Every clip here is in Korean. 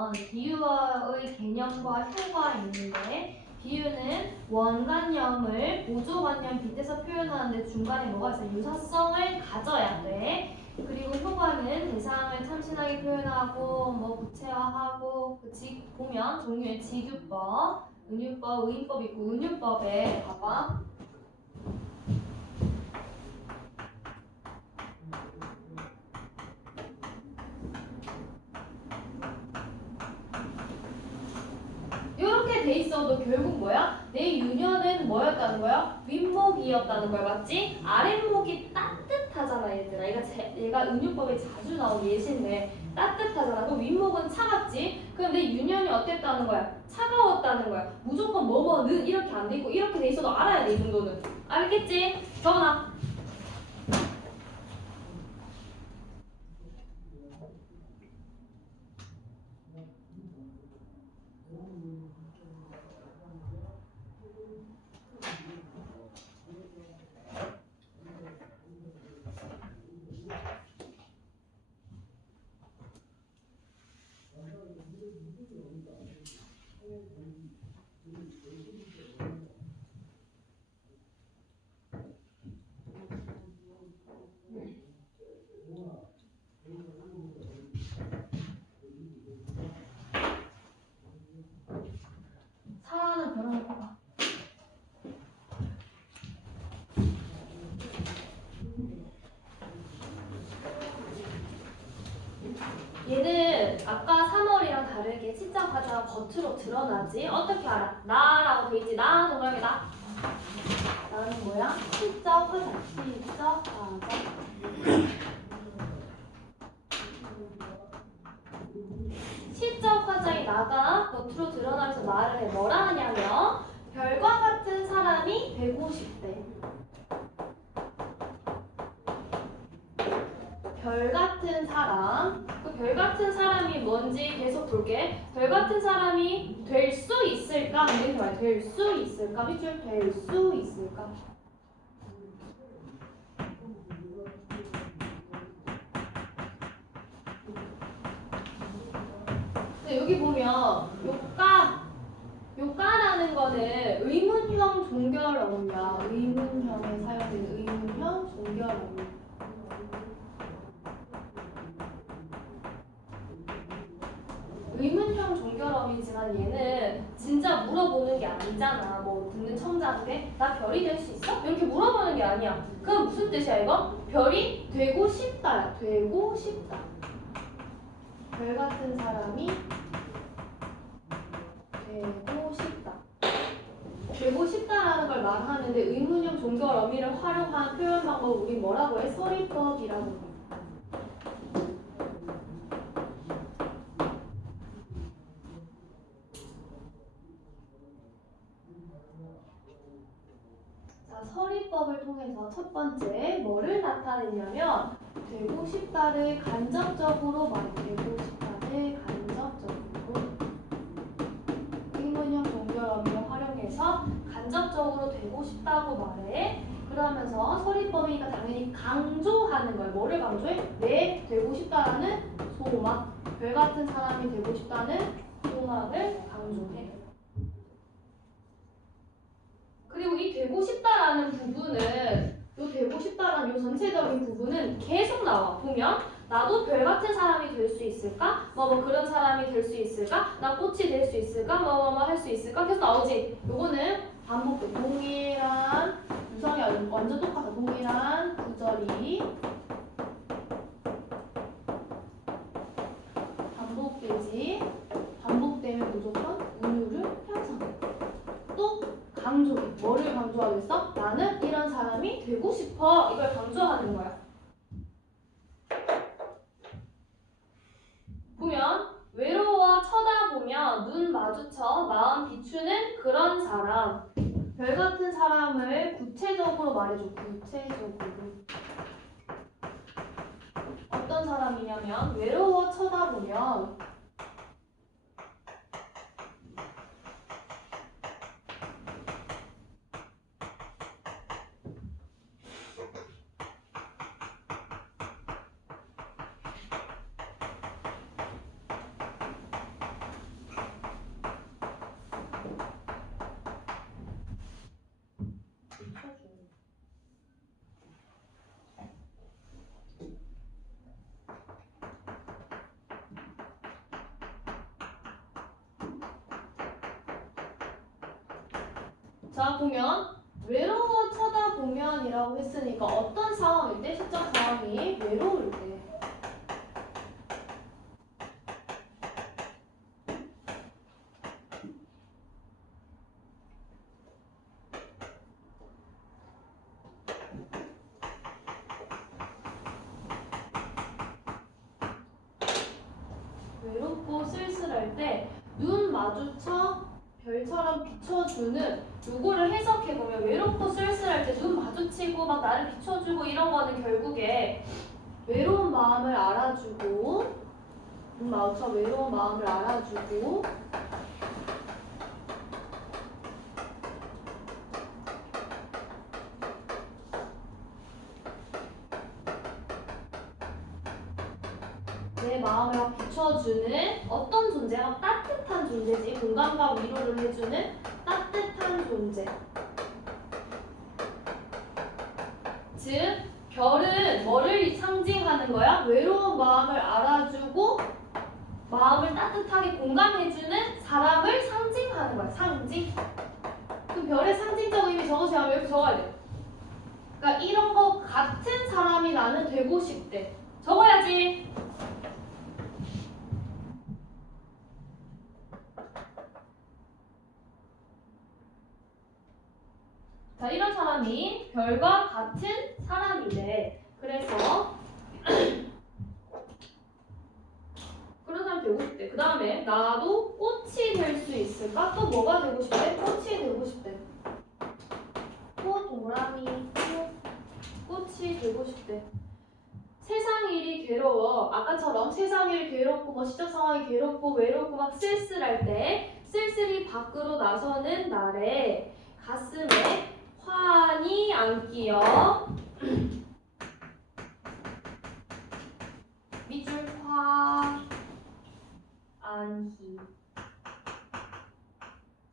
보면 비유어의 개념과 효가 있는데 비유는 원관념을 보조관념 빗대서 표현하는데 중간에 뭐가 있어요? 유사성을 가져야 돼. 그리고 효과는 대상을 참신하게 표현하고 뭐 구체화하고 보면 종류의 직유법, 은유법, 의인법 있고 은유법에 봐봐. 이렇게 돼 있어도 결국 뭐야? 내 유녀는 뭐였다는 거야? 윗목이었다는 거야, 맞지? 아랫목이 따뜻하잖아, 얘들아. 얘가 은유법에 자주 나온 예시인데 따뜻하잖아. 그럼 윗목은 차갑지? 그럼 내 유년이 어땠다는 거야? 차가웠다는 거야. 무조건 뭐뭐는 이렇게 안 돼 있고 이렇게 돼 있어도 알아야 돼, 이 정도는. 알겠지? 적어놔. 사라는 벼랑을 봐봐. 얘는 아까 3월이랑 다르게 시작 화자가 겉으로 드러나지. 어떻게 알아? 나라고 돼 있지. 나 동그라미 나. 나는 뭐야? 시작 화자. 시작 화자. 시적 화자의 나가 겉으로 드러나면서 말을 해. 뭐라 하냐면 별과 같은 사람이 되고 싶대. 별 같은 사람. 그 별 같은 사람이 뭔지 계속 볼게. 별 같은 사람이 될 수 있을까? 이렇게 말해. 될 수 있을까? 밑줄 될 수 있을까? 근데 여기 보면 요까라는 거는 의문형 종결어문이야. 의문형에 사용되는 의문형 종결어문. 의문형 종결어문이지만 얘는 진짜 물어보는 게 아니잖아. 뭐 듣는 청자한테 나 별이 될 수 있어? 이렇게 물어보는 게 아니야. 그럼 무슨 뜻이야 이거? 별이 되고 싶다야. 되고 싶다. 별 같은 사람이 되고 싶다. 되고 싶다라는 걸 말하는데 의문형 종결 어미를 활용한 표현 방법 우리 뭐라고 해? 서리법이라고 해. 자, 서리법을 통해서 첫 번째 뭐를 나타내냐면 되고 싶다를 간접적으로 말해. 되고 싶다를 간접적으로 의문형 종결 어미를 활용해서 간접적으로 되고 싶다고 말해. 그러면서 서리법이니까 당연히 강조하는 거야. 뭐를 강조해? 내 되고 싶다라는 소망. 별 같은 사람이 되고 싶다는 소망을 강조해. 그리고 이 되고 싶다라는 부분은 요 되고 싶다라는 요 전체적인 부분은 계속 나와. 보면 나도 별 같은 사람이 될 수 있을까? 뭐 그런 사람이 될 수 있을까? 나 꽃이 될 수 있을까? 뭐 할 수 있을까? 계속 나오지. 요거는 반복돼. 동일한 유성이 완전 똑같아. 동일한 구절이 반복되지. 반복되면 무조건 은유를 형성해. 또 강조해. 뭐를 강조하겠어? 나는 이런 사람이 되고 싶어. 이걸 강조하는 거야. 보면 외로워 쳐다보며 눈 마주쳐 마음 비추는 그런 사람. 별 같은 사람을 구체적으로 말해줘. 구체적으로. 어떤 사람이냐면 외로워 쳐다보면 자, 보면 외로워 쳐다보면이라고 했으니까 어떤 상황일 때? 시적 상황이 외로울 때. 외롭고 쓸쓸할 때 눈 마주쳐 별처럼 비춰주는 요거를 해석해보면 외롭고 쓸쓸할 때 눈 마주치고 막 나를 비춰주고 이런 거는 결국에 외로운 마음을 알아주고 눈 마주쳐 외로운 마음을 알아주고 내 마음을 막 비춰주는 어떤 존재가 따뜻한 존재지. 공감과 위로를 해주는 따뜻한 존재. 즉 별은 뭐를 상징하는 거야? 외로운 마음을 알아주고 마음을 따뜻하게 공감해주는 사람을 상징하는 거야. 상징. 그럼 별의 상징적 의미 적으세요. 이렇게 적어야 돼. 그러니까 이런 거 같은 사람이 나는 되고 싶대. 적어야지. 자, 이런 사람이 별과 같은 사람이래. 그래서 그런 사람 되고 싶대. 그 다음에 나도 꽃이 될 수 있을까? 또 뭐가 되고 싶대? 꽃이 되고 싶대. 꽃, 동그라미, 꽃이 되고 싶대. 세상 일이 괴로워. 아까처럼 세상 일 괴롭고 뭐 시적 상황이 괴롭고 외롭고 막 쓸쓸할 때 쓸쓸히 밖으로 나서는 날에 가슴에 환히 안기어 밑줄 화 안희.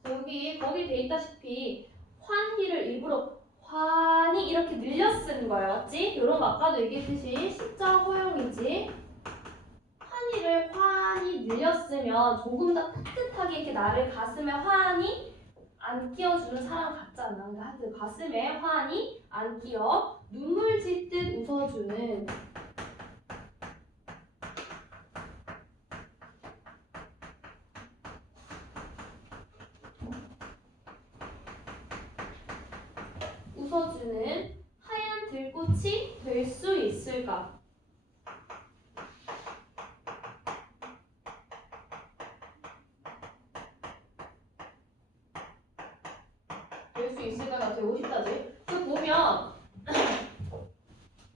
여기 거기 돼 있다시피 환희를 일부러 환히 이렇게 늘려 쓴 거야, 맞지? 이런 거 아까도 얘기했듯이 시적 허용이지. 환희를 환히 늘려 쓰면 조금 더 따뜻하게 이렇게 나를 가슴에 환히 안 끼워주는 사람 같잖아. 근데 하여튼 가슴에 환히 안 끼워 눈물 짓듯 웃어주는 하얀 들꽃이 될 수 있을까? 될 수 있을까? 나 되고 싶다지. 그 보면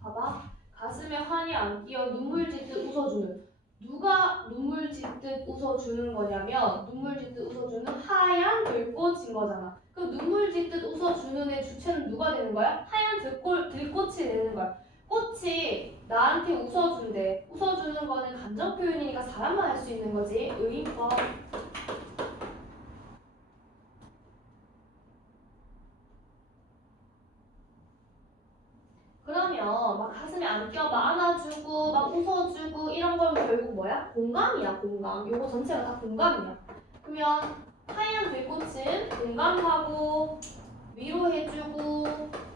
봐봐. 가슴에 환히 안 끼어 눈물 짓듯 웃어주는. 누가 눈물 짓듯 웃어주는 거냐면 눈물 짓듯 웃어주는 하얀 들꽃인 거잖아. 그럼 눈물 짓듯 웃어주는 애 주체는 누가 되는 거야? 하얀 들꽃이 되는 거야. 꽃이 나한테 웃어준대. 웃어주는 거는 감정 표현이니까 사람만 할 수 있는 거지. 의인법. 그러면 막 가슴에 안겨 막 안아주고 막 웃어주고 이런 건 결국 뭐야? 공감이야. 공감. 요거 전체가 다 공감이야. 그러면 하얀 들꽃은 공감하고 위로해주고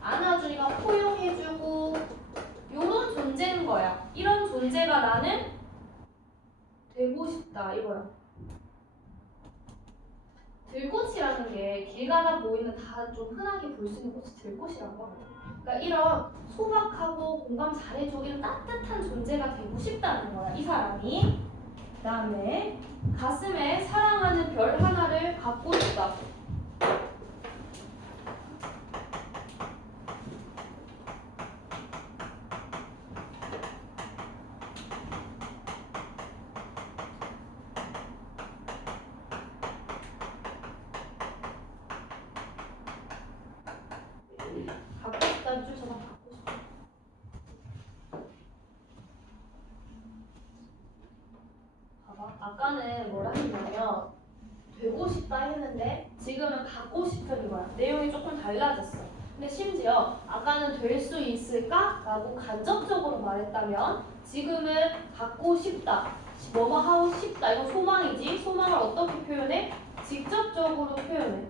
안아주니까 포용해주고 요런 존재인 거야. 이런 존재가 나는 되고 싶다 이거야. 들꽃이라는 게 길 가다 보이는 다 좀 흔하게 볼 수 있는 꽃이 들꽃이라고 하거든. 그러니까 이런 소박하고 공감 잘해주고 이런 따뜻한 존재가 되고 싶다는 거야, 이 사람이. 그 다음에 가슴에 사랑하는 별 하나를 갖고 싶다. 갖고 싶다는 줄 저거 갖고 싶다. 봐봐. 아까는 뭐라 했냐면 되고 싶다 했는데 지금은 갖고 싶은 거야. 내용이 조금 달라졌어. 근데 심지어 아까는 될 수 있을까? 라고 간접적으로 말했다면 지금은 갖고 싶다. 뭐뭐 하고 싶다. 이건 소망이지. 소망을 어떻게 표현해? 직접적으로 표현해.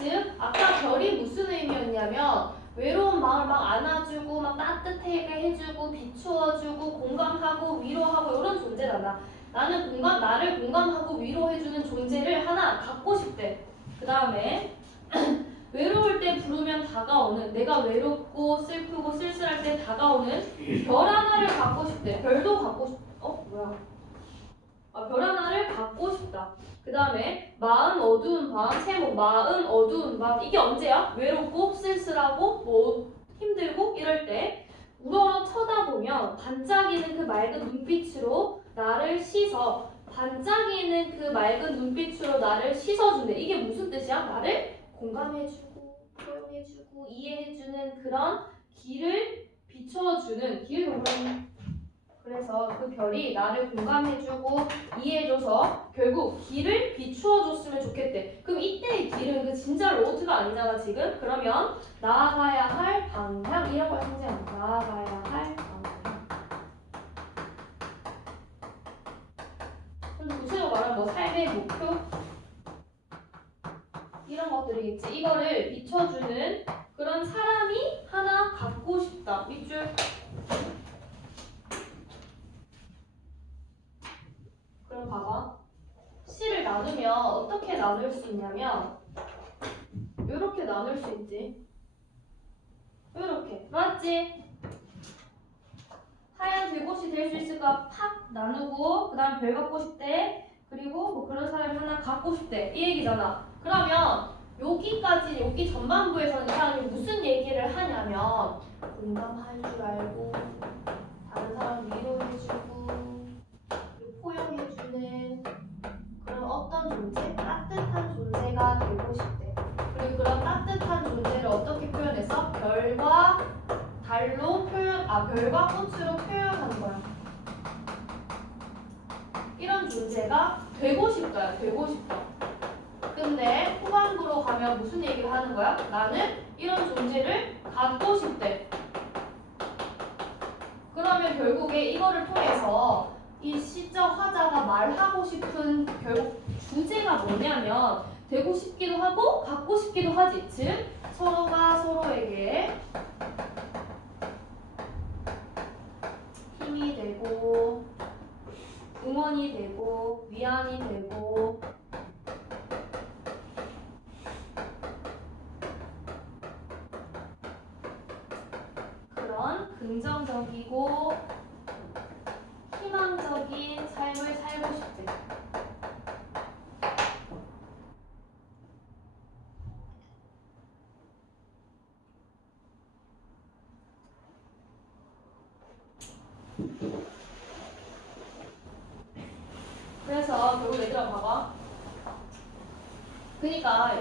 즉 아까 별이 무슨 의미였냐면 외로운 마음을 막 안아주고 막 따뜻하게 해주고 비추어주고 공감하고 위로하고 이런 존재다. 나를 공감하고 위로해주는 존재를 하나 갖고 싶대. 그 다음에 외로울 때 부르면 다가오는, 내가 외롭고 슬프고 쓸쓸할 때 다가오는 별 하나를 갖고 싶대. 별도 갖고 싶. 뭐야? 별 하나를 갖고 싶다. 그 다음에 마음 어두운 밤, 세모, 마음 어두운 밤. 이게 언제야? 외롭고 쓸쓸하고 뭐 힘들고 이럴 때 우러러 쳐다보면 반짝이는 그 맑은 눈빛으로 나를 씻어. 반짝이는 그 맑은 눈빛으로 나를 씻어준대. 이게 무슨 뜻이야? 나를 공감해주고 포용해주고 이해해주는 그런 길을 비춰주는 길 동안. 그래서 그 별이 나를 공감해주고 이해해줘서 결국 길을 비추어줬으면 좋겠대. 그럼 이때의 길은 그 진짜 로드가 아니잖아 지금. 그러면 나아가야 할 방향이라고 할 문제야. 나아가야 할 방향. 그럼 구체적으로 말하면 뭐 삶의 목표? 이런 것들이겠지. 이거를 비춰주는 그런 사람이 하나 갖고 싶다. 밑줄. 그럼 봐봐. 시를 나누면 어떻게 나눌 수 있냐면 이렇게 나눌 수 있지. 이렇게. 맞지? 하얀 들꽃이 될 수 있을까? 팍 나누고 그 다음 별 갖고 싶대. 그리고 뭐 그런 사람이 하나 갖고 싶대. 이 얘기잖아. 그러면 여기까지 여기 전반부에서는 이 사람이 무슨 얘기를 하냐면 공감할 줄 알고 다른 사람 위로해주고 포용해주는 그런 어떤 존재? 따뜻한 존재가 되고 싶대. 그리고 그런 따뜻한 존재를 어떻게 표현해서? 별과 달로 별과 꽃으로 표현하는 거야. 이런 존재가 되고 싶다야. 되고 싶다. 근데 후반부로 가면 무슨 얘기를 하는 거야? 나는 이런 존재를 갖고 싶대. 그러면 결국에 이거를 통해서 이 시적 화자가 말하고 싶은 결국 주제가 뭐냐면 되고 싶기도 하고 갖고 싶기도 하지. 즉 서로가 서로에게 힘이 되고 응원이 되고 위안이 되고 그런 긍정적이고 희망적인 삶을 살고 싶대. 그래서 결국 얘들아 봐봐. 그러니까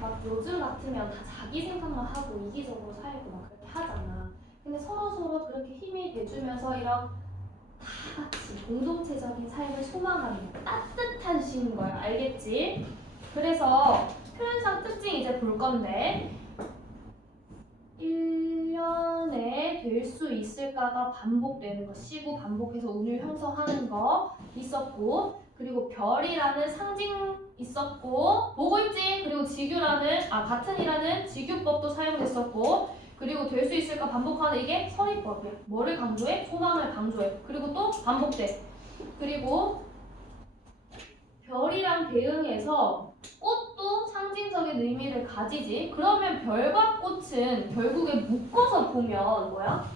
막 요즘 같으면 다 자기 생각만 하고 이기적으로 살고 막 그렇게 하잖아. 근데 서로 그렇게 힘이 돼주면서 이런 다 같이 공동체적인 삶을 소망하는 따뜻한 시인 거야. 알겠지? 그래서 표현상 특징 이제 볼 건데 1년에 될 수 있을까가 반복되는 거. 시고 반복해서 운을 형성하는 거 있었고 그리고 별이라는 상징 있었고 보고 있지? 그리고 같은이라는 직유법도 사용됐었고 그리고 될 수 있을까 반복하는 이게 선의법이야. 뭐를 강조해? 소망을 강조해. 그리고 또 반복돼. 그리고 별이랑 대응해서 꽃도 상징적인 의미를 가지지. 그러면 별과 꽃은 결국에 묶어서 보면 뭐야?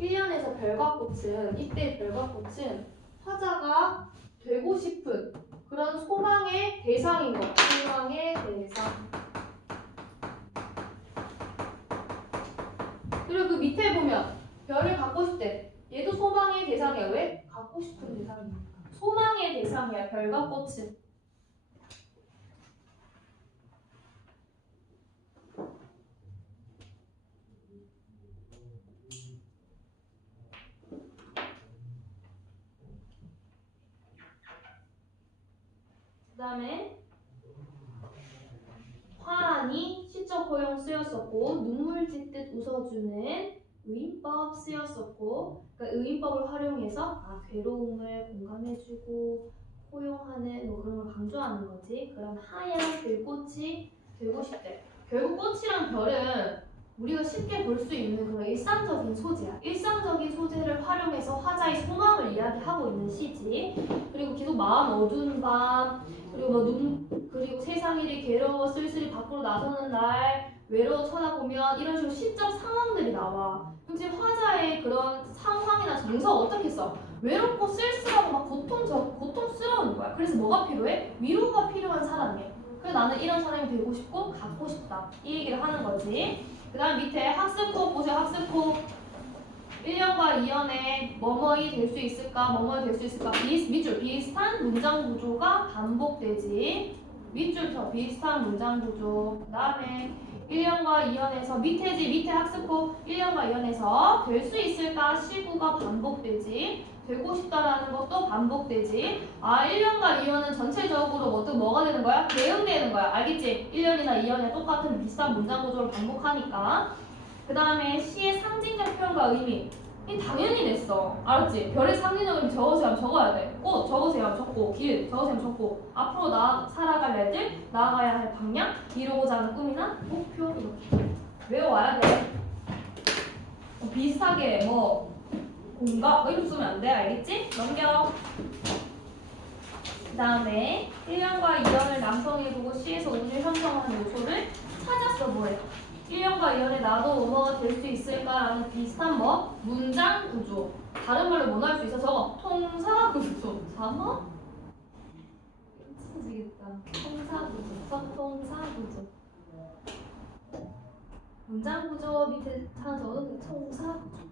1년에서 별과 꽃은 이때 별과 꽃은 화자가 되고 싶은 그런 소망의 대상인 거. 소망의 대상. 그리고 그 밑에 보면 별을 갖고 싶대. 얘도 소망의 대상이야. 왜? 갖고 싶은 대상이니까. 소망의 대상이야. 별과 꽃은. 그 다음에 화환이 시적 호용 쓰였었고 눈물 짓듯 웃어주는 의인법 쓰였었고 그러니까 의인법을 활용해서 괴로움을 공감해주고 포용하는 뭐 그런 걸 강조하는 거지. 그런 하얀 들꽃이 되고 싶대. 결국 꽃이랑 별은 우리가 쉽게 볼 수 있는 그런 일상적인 소재야. 일상적인 소재를 활용해서 화자의 소망을 이야기하고 있는 시지. 그리고 계속 마음 어두운 밤, 그리고 세상 일이 괴로워 쓸쓸히 밖으로 나서는 날, 외로워 쳐다보면 이런 식으로 시적 상황들이 나와. 그럼 지금 화자의 그런 상황이나 정서가 어떻게 써? 외롭고 쓸쓸하고 막 고통스러운 거야. 그래서 뭐가 필요해? 위로가 필요한 사람이야. 그래서 나는 이런 사람이 되고 싶고 갖고 싶다. 이 얘기를 하는 거지. 그 다음 밑에 학습호 보세요. 학습호 1년과 2년에 뭐뭐이 될 수 있을까? 뭐뭐이 될 수 있을까? 밑줄 비슷한 문장 구조가 반복되지. 밑줄 쳐 비슷한 문장 구조. 그 다음에 1년과 2년에서 밑에 학습호 1년과 2년에서 될 수 있을까? 시구가 반복되지. 되고 싶다라는 것도 반복되지. 1년과 2년은 전체적으로 뭐가 되는 거야? 대응되는 거야. 알겠지? 1년이나 2년에 똑같은 비슷한 문장 구조를 반복하니까. 그 다음에 시의 상징적 표현과 의미. 이 당연히 냈어. 알았지? 별의 상징적 의미 적으세요 하면 적어야 돼. 꽃 적으세요 하면 적고, 길 적으세요 하면 적고, 앞으로 살아갈 애들, 나아가야 할 방향, 이루고자 하는 꿈이나 목표 이렇게 외워와야 돼. 비슷하게 공가 이렇게 쓰면 안 돼. 알겠지? 넘겨. 그 다음에 1년과 2년을 남성이 보고 시에서 운을 형성하는 요소를 찾았어. 뭐래? 1년과 2년에 나도 뭐뭐가 될 수 있을까라는 비슷한 문장 구조. 다른 말로 뭐 할 수 있어? 저거 통사 구조. 잠어? 미치겠다. 통사 구조. 선통사 구조. 문장 구조 밑에 하나 적어도 통사 구조.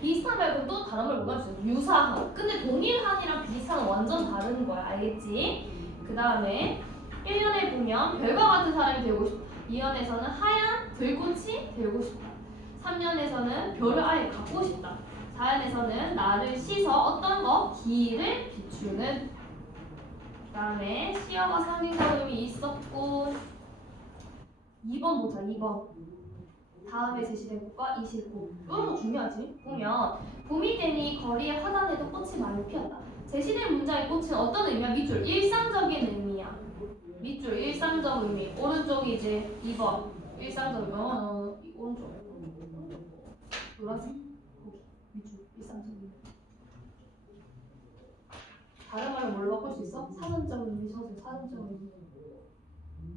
비슷한 말고 또 다른 말 뭐가 있어요? 유사한. 근데 동일한이랑 비슷한 완전 다른 거야. 알겠지? 그 다음에 1년에 보면 별과 같은 사람이 되고 싶다. 2년에서는 하얀 들꽃이 되고 싶다. 3년에서는 별을 아예 갖고 싶다. 4년에서는 나를 씻어 어떤 거? 기를 비추는. 그 다음에 시어가 상징적 의미 있었고 2번 보자. 2번. 다음에 제시된 꽃과 이실꽃. 이런 거 중요하지? 보면 봄이 되니 거리의 화단에도 꽃이 많이 피었다. 제시된 문장의 꽃은 어떤 의미야? 밑줄 일상적인 의미야. 밑줄 일상적 의미. 오른쪽이지. 2번 일상적 의미. 오른쪽 노란색 밑줄 일상적 의미. 다른 말로 뭘로 바꿀 수 있어? 사전적 의미. 사전적 의미.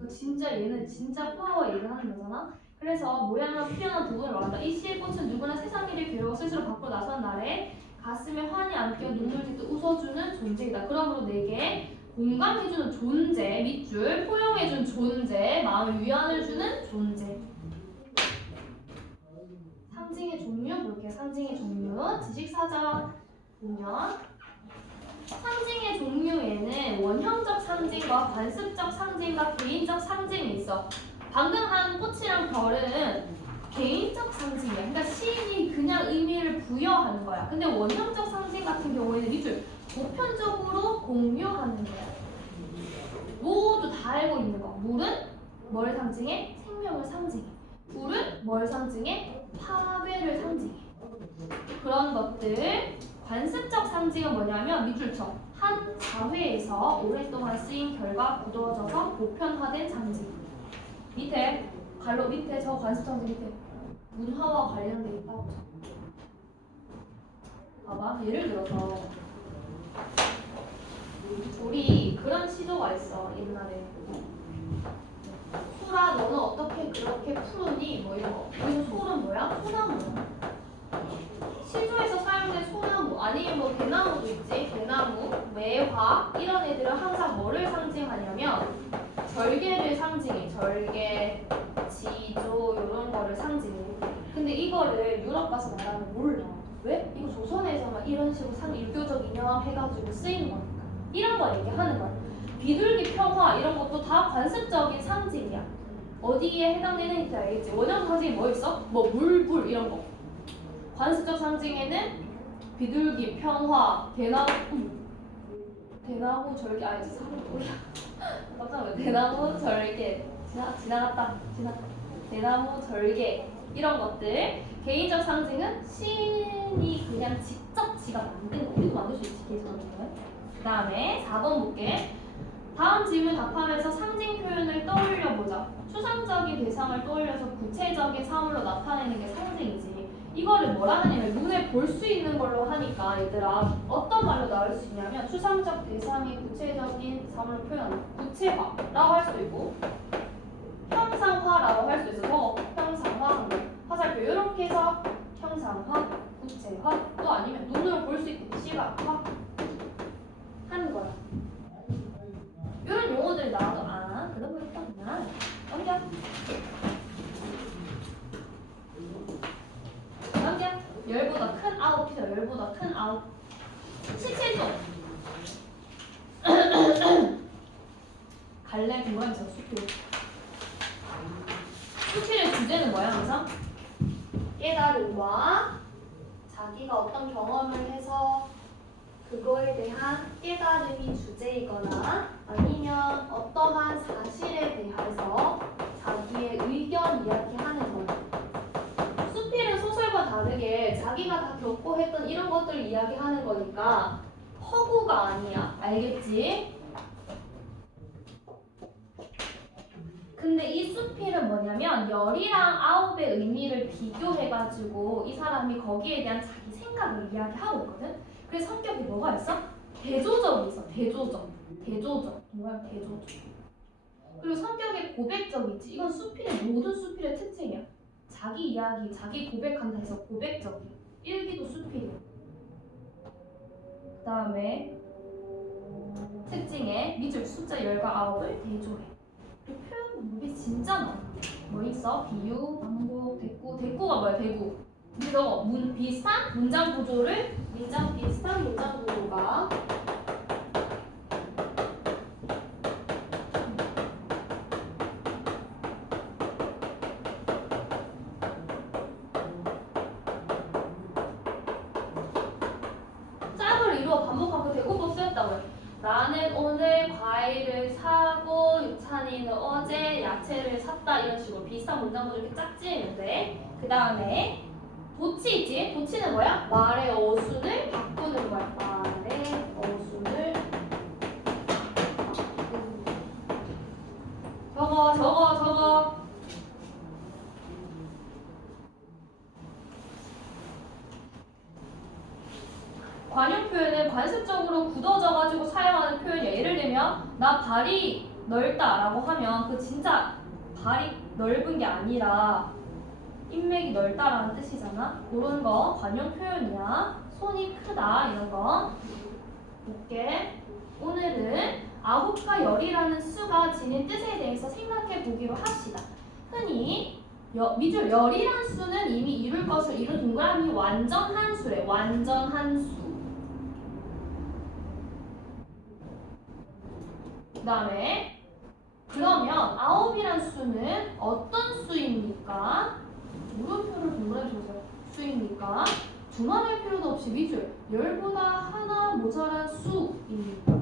진짜 얘는 진짜 포화와 얘기를 하는 거잖아. 그래서 모양을 표현한 부분을 말한다. 이 시의 꽃은 누구나 세상 일이 괴로워 스스로 밖으로 나선 날에 가슴에 환히 안겨 눈물 짓듯 웃어주는 존재이다. 그러므로 내게 공감해주는 존재, 밑줄, 포용해준 존재, 마음을 위안해주는 존재. 상징의 종류 볼게요. 상징의 종류. 지식사전 보면 상징의 종류에는 원형적 상징과 관습적 상징과 개인적 상징이 있어. 방금 한 꽃이랑 별은 개인적 상징이야. 그러니까 시인이 그냥 의미를 부여하는 거야. 근데 원형적 상징 같은 경우에는 밑줄 보편적으로 공유하는 거야. 모두 다 알고 있는 거. 물은 뭘 상징해? 생명을 상징해. 불은 뭘 상징해? 파괴를 상징해. 그런 것들. 관습적 상징은 뭐냐면 밑줄 쳐. 한 사회에서 오랫동안 쓰인 결과 굳어져서 보편화된 상징. 밑에 갈로 밑에 저 관습적 밑에 문화와 관련돼 있다고. 봐봐. 예를 들어서 우리 그런 시조가 있어. 옛날에 소라 너는 어떻게 그렇게 푸르니? 뭐 이런 거. 여기서 소는 뭐야? 소나무. 시조에서 사용된 소나무 아니면 대나무도 있지. 대나무, 매화 이런 애들은 항상 뭐를 상징하냐면 절개를 상징해. 절개, 지조 이런 거를 상징해. 근데 이거를 유럽 가서 말하면 몰라. 왜? 이거 조선에서만 이런 식으로 유교적 이념 해가지고 쓰이는 거니까. 이런 거 얘기하는 거야. 비둘기 평화 이런 것도 다 관습적인 상징이야. 어디에 해당되는지 알겠지? 원형 상징이 뭐 있어? 뭐 물불 이런 거. 관습적 상징에는 비둘기, 평화, 대나무 절개 깜짝 놀랐네. 대나무 절개 지나갔다. 대나무 절개 이런 것들. 개인적 상징은 시인이 그냥 직접 지가 만든 거. 우리도 만들 수 있지. 개인적인 거. 그 다음에 4번 볼게. 다음 질문 답하면서 상징 표현을 떠올려보자. 추상적인 대상을 떠올려서 구체적인 사물로 나타내는 게 상징이지. 이거를 뭐라 하냐면 눈에 볼 수 있는 걸로 하니까 얘들아 어떤 말로 나올 수 있냐면 추상적 대상의 구체적인 사물로 표현하는 구체화라고 할 수도 있고 형상화라고 할 수 있어서 형상화, 화살표 이렇게 해서 형상화, 구체화 또 아니면 눈으로 볼 수 있게 시각화 하는 거야. 이런 용어들이 나와도 아 그런 거였구나. 넘겨. 넘겨. 열보다 큰 아홉 필요. 열보다 큰 아홉. 17종. 갈래 동그라미에서 수필. 수필의 주제는 뭐야 항상? 깨달음과 자기가 어떤 경험을 해서 그거에 대한 깨달음이 주제이거나 아니면 어떠한 사실에 대해서 자기의 의견 이야기하는 거예요. 수필은 소설과 다르게 자기가 다 겪고 했던 이런 것들을 이야기하는 거니까 허구가 아니야. 알겠지? 근데 이 수필은 뭐냐면 열이랑 아홉의 의미를 비교해가지고 이 사람이 거기에 대한 자기 생각을 이야기하고 있거든? 그래서 성격이 뭐가 있어? 대조적이 있어. 대조적. 정말 대조적. 그리고 성격이 고백적이지. 이건 수필의 모든 수필의 특징이야. 자기 이야기, 자기 고백한다 해서 고백적이야. 일기도 수필이야. 그 다음에 특징에 밑줄 숫자 10과 9을 대조해. 그리고 표현 방법이 진짜 많아. 뭐 있어? 비유, 반복, 대꾸. 대꾸가 뭐야? 대꾸. 이거 비슷한 문장 구조를 비슷한 문장 구조가 짝을 이루어 반복하고 대꾸법 쓰였다고요. 나는 오늘 과일을 사고 유찬이는 어제 야채를 샀다. 이런 식으로 비슷한 문장 구조 이렇게 짝지는데 그 다음에 도치 있지? 도치는 뭐야? 말의 어순을 바꾸는 거야. 말의 어순을 바꾸는 저거 관용 표현은 관습적으로 굳어져가지고 사용하는 표현이야. 예를 들면 나 발이 넓다라고 하면 그 진짜 발이 넓은 게 아니라 인맥이 넓다라는 뜻이잖아. 그런 거 관용 표현이야. 손이 크다 이런 거. 볼게. 오늘은 9과 10이라는 수가 지닌 뜻에 대해서 생각해 보기로 합시다. 흔히 밑줄 10이라는 수는 이미 이룰 것을 이룬 동그라미 완전한 수래. 완전한 수. 그 다음에 그러면 9이란 수는 어떤 수입니까? 물음표를 동그라미 줘서 수입니까? 두말할 필요도 없이 밑줄 10보다 하나 모자란 수입니다.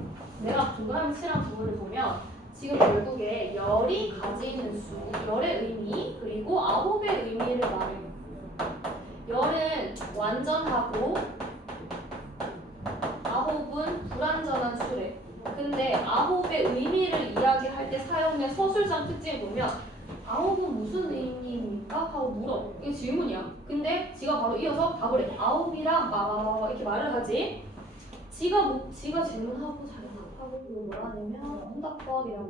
내가 동그라미 칠한 부분을 보면 지금 결국에 열이 가지는 수, 열의 의미 그리고 9의 의미를 말해요. 열은 완전하고 9은 불완전한 수래. 근데 9의 의미를 이야기할 때 사용된 서술상 특징을 보면 9은 무슨 의미입니까? 하고 물어. 이게 질문이야. 근데 지가 바로 이어서 답을 해. 9이랑 이렇게 말을 하지. 지가 질문하고 자기가 답하고 이거 뭐라 하냐면 응답법이라고.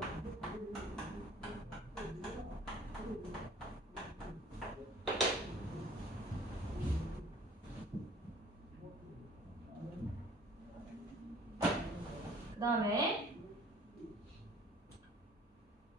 그 다음에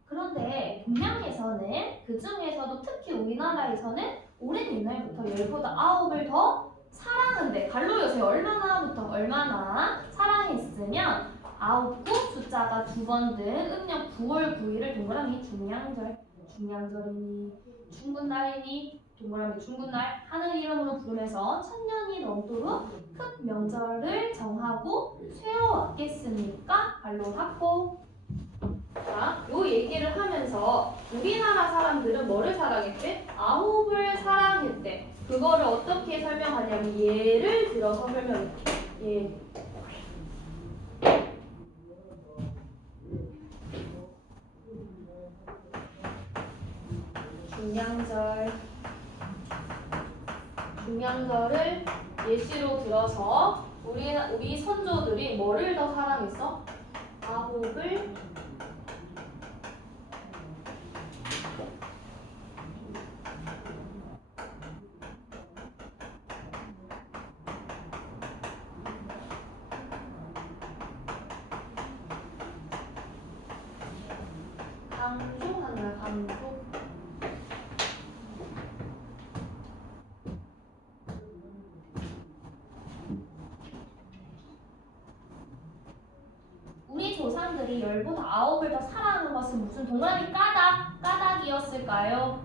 그런데 동양에서는 그 중에서도 특히 우리나라에서는 오랜 옛날부터 10보다 9을 더 사랑한대. 갈로 요새 얼마나 사랑했으면 9, 9 숫자가 2번 든 음력 9월 9일을 동그라미 중량절이니 충분날이니 동그라미 충분날 하는 이름으로 부르면서 1000년이 넘도록 큰 명절을 정하고 세워왔겠습니까? 갈로 닫고. 자, 요 얘기를 하면서 우리나라 사람들은 뭐를 사랑했대? 9을 사랑했대. 그거를 어떻게 설명하냐면 예를 들어서 설명해. 예. 중량절을 예시로 들어서 우리 선조들이 뭐를 더 사랑했어? 아홉을 강조한다. 강조. 우리 조상들이 열보다 아홉을 더 사랑하는 것은 무슨 동그라미 까닭이었을까요?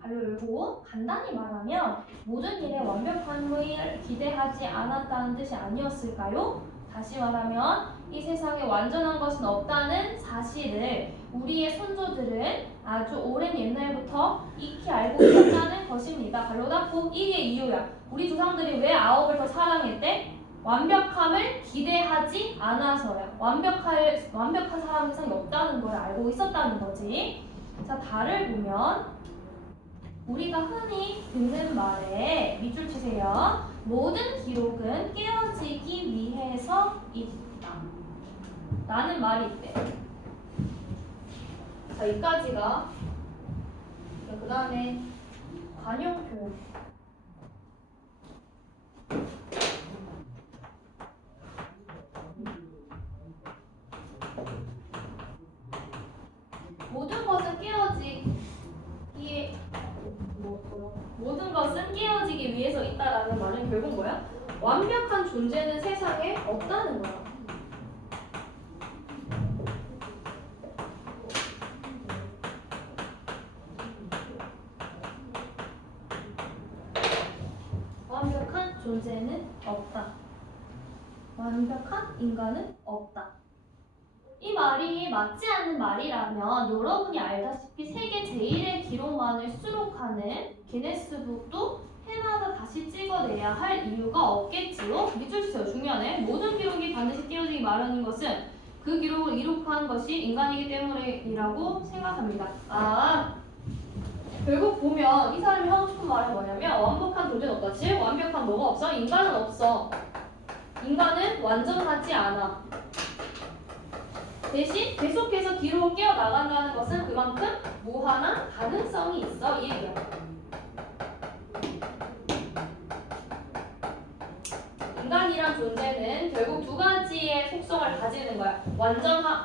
가로 열고 간단히 말하면 모든 일에 완벽함을 기대하지 않았다는 뜻이 아니었을까요? 다시 말하면 이 세상에 완전한 것은 없다는 사실을 우리의 선조들은 아주 오랜 옛날부터 익히 알고 있었다는 것입니다. 가로 닫고 이게 이유야. 우리 조상들이 왜 아홉을 더 사랑했대? 완벽함을 기대하지 않아서야. 완벽한 사람 세상에 없다는 걸 알고 있었다는 거지. 자, 달을 보면 우리가 흔히 듣는 말에 밑줄 치세요. 모든 기록은 깨어지기 위해서 있다 라는 말이 있대. 자, 여기까지가 그 다음에 관용 표현. 모든 것은 깨어지기 위해서 있다라는 말은 결국 뭐야? 완벽한 존재는 세상에 없다는 거야. 완벽한 존재는 없다. 완벽한 인간은 없다. 이 말이 맞지 않는 말이라면 여러분이 알다시피 세계 제1의 기록만을 수록하는 기네스북도 해마다 다시 찍어내야 할 이유가 없겠지요? 밑줄 치세요. 중요하네. 모든 기록이 반드시 깨어지기 마련인 것은 그 기록을 이룩한 것이 인간이기 때문이라고 생각합니다. 결국 보면 이 사람이 하고 싶은 말은 뭐냐면 완벽한 존재는 없다. 즉 완벽한 뭐가 없어? 인간은 없어. 인간은 완전하지 않아. 대신 계속해서 기록을 깨어나간다는 것은 그만큼 무한한 가능성이 있어. 이 얘기야. 인간이란 존재는 결국 두 가지의 속성을 가지는 거야.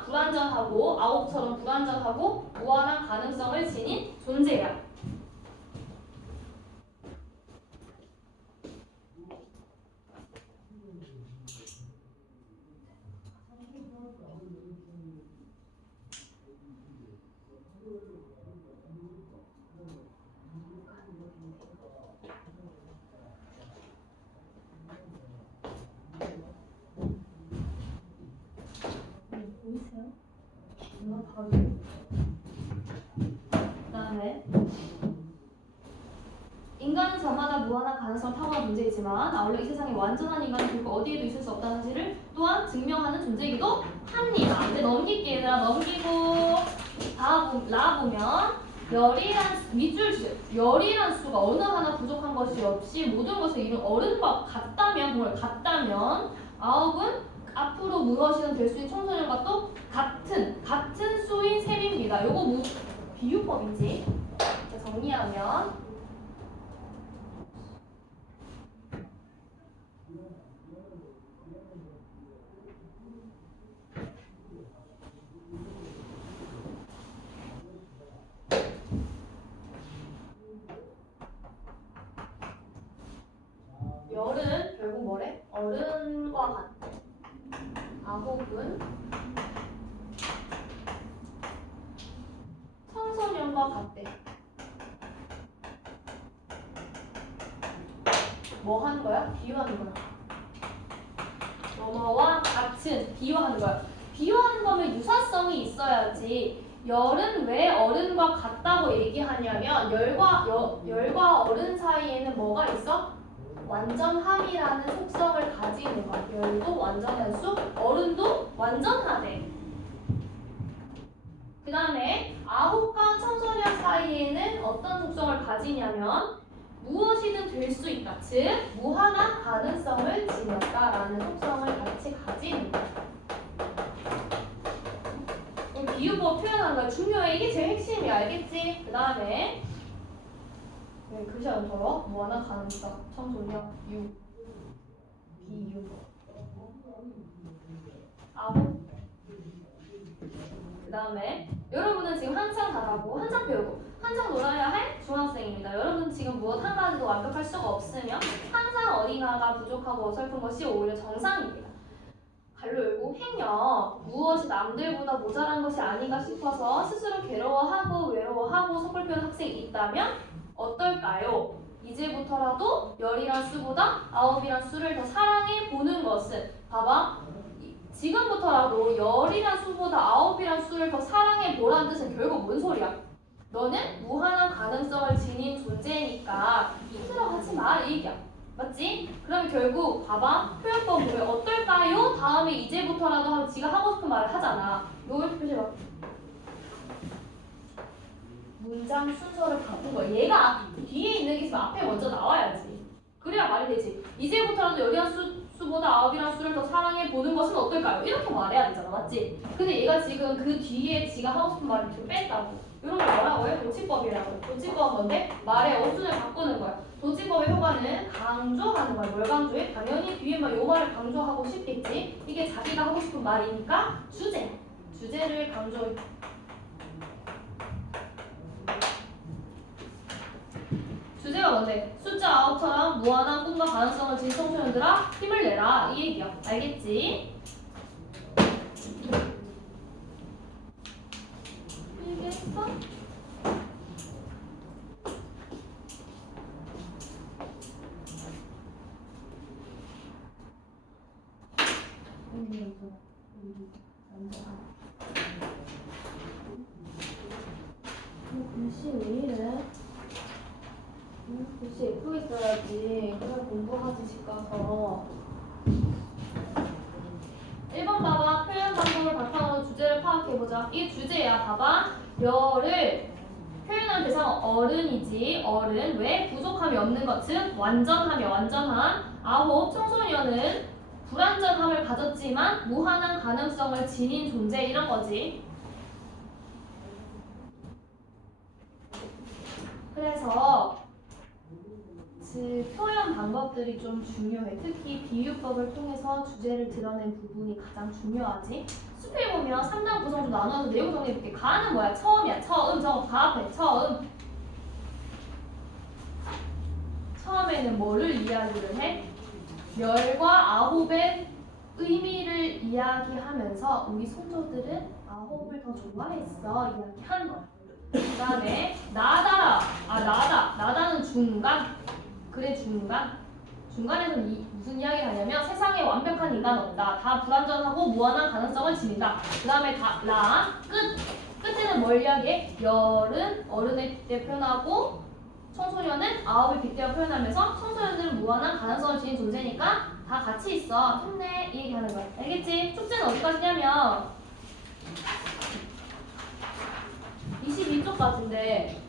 불완전하고 아홉처럼 불완전하고 무한한 가능성을 지닌 존재야. 보이세요? 그다음에 인간은 저마다 무한한 가능성을 타고난 존재이지만 아울러 이 세상에 완전한 인간은 결국 어디에도 있을 수 없다는 사실을 또한 증명하는 존재이기도 합니다. 근데 넘길게 얘들아. 넘기고 라 보면 열이란 수가 어느 하나 부족한 것이 없이 모든 것을 이룬 어른과 같다면 아홉은 앞으로 무엇이든 될 수 있는 청소년과 또 같은 수인 셈입니다. 요거 비유법이지. 자, 정리하면 열은 결국 뭐래? 어른과 같대. 아홉은 청소년과 같대. 뭐 하는 거야? 비유하는 거야. 뭐뭐와 같은 비유하는 거야. 비유하는 거면 유사성이 있어야지. 열은 왜 어른과 같다고 얘기하냐면 열과 어른 사이에는 뭐가 있어? 완전함이라는 속성을 가지는 거야. 열도 완전한 수, 어른도 완전하대. 그 다음에 아홉과 청소년 사이에는 어떤 속성을 가지냐면 무엇이든 될 수 있다. 즉 무한한 가능성을 지녔다라는 속성을 같이 가진 비유법 표현하는 거 중요해. 이게 제일 핵심이야. 알겠지? 그 다음에 글씨 안 더러 무한한 가능성 청소년 유 비유 아홉 그 다음에 여러분은 지금 한창 잘하고 한창 배우고 한창 놀아야 할 중학생입니다. 여러분 지금 무엇 한 가지도 완벽할 수가 없으며 항상 어딘가가 부족하고 어설픈 것이 오히려 정상입니다. 갈로 열고 행여 무엇이 남들보다 모자란 것이 아닌가 싶어서 스스로 괴로워하고 외로워하고 서글픈 학생이 있다면 어떨까요? 이제부터라도 10이란 수보다 9이란 수를 더 사랑해 보는 것은 봐봐 지금부터라도 10이란 수보다 9이란 수를 더 사랑해 보라는 뜻은 결국 뭔 소리야? 너는 무한한 가능성을 지닌 존재니까 힘들어하지 마 이 얘기야. 맞지? 그럼 결국 봐봐 표현법 보면 어떨까요? 다음에 이제부터라도 하면 지가 하고 싶은 말을 하잖아. 이거 이렇게 표시해봐. 문장 순서를 바꾼 거야. 얘가 뒤에 있는 게 있으면 앞에 먼저 나와야지. 그래야 말이 되지. 이제부터라도 10이란 수보다 9이란 수를 더 사랑해 보는 것은 어떨까요? 이렇게 말해야 되잖아. 맞지? 근데 얘가 지금 그 뒤에 지가 하고 싶은 말을 이렇게 뺐다고. 이런 걸 뭐라고 해요? 도치법이라고. 도치법은 뭔데? 말의 어순을 바꾸는 거야. 도치법의 효과는 강조하는 거야. 뭘 강조해? 당연히 뒤에 막 요 말을 강조하고 싶겠지. 이게 자기가 하고 싶은 말이니까 주제. 주제를 강조해. 주제가 뭔데? 숫자 9처럼 무한한 꿈과 가능성을 지닌 청소년들아 힘을 내라 이 얘기야. 알겠지? 알겠어? 글씨 왜 이래? 글씨 예쁘게 써야지. 그래 공부하지 집 가서. 1번 봐봐. 표현 방법을 바탕으로 주제를 파악해보자. 이게 주제야. 봐봐. 열을 표현한 대상 어른이지. 어른. 왜? 부족함이 없는 것. 즉 완전하며 완전한. 아홉 청소년은 불완전함을 가졌지만 무한한 가능성을 지닌 존재 이런 거지. 그래서 그 표현 방법들이 좀 중요해. 특히 비유법을 통해서 주제를 드러낸 부분이 가장 중요하지. 수필 보면 3단 구성으로 나눠서 내용 정리해볼게. 가는 뭐야? 처음이야. 처음. 저거 가 앞에. 처음. 처음에는 뭐를 이야기를 해? 열과 아홉의 의미를 이야기하면서 우리 성도들은 아홉을 더 좋아했어 이야기하는 거야. 그 다음에 나다라. 나다는 중간. 그래 중간. 중간에서는 무슨 이야기를 하냐면 세상에 완벽한 인간 없다. 다 불완전하고 무한한 가능성을 지닌다. 그 다음에 끝에는 뭘 이야기해? 열은 어른을 빗대 표현하고 청소년은 아홉을 빗대어 표현하면서 청소년들은 무한한 가능성을 지닌 존재니까 다 같이 있어. 힘내. 이 얘기하는 거야. 알겠지? 숙제는 어디까지냐면 22쪽 같은데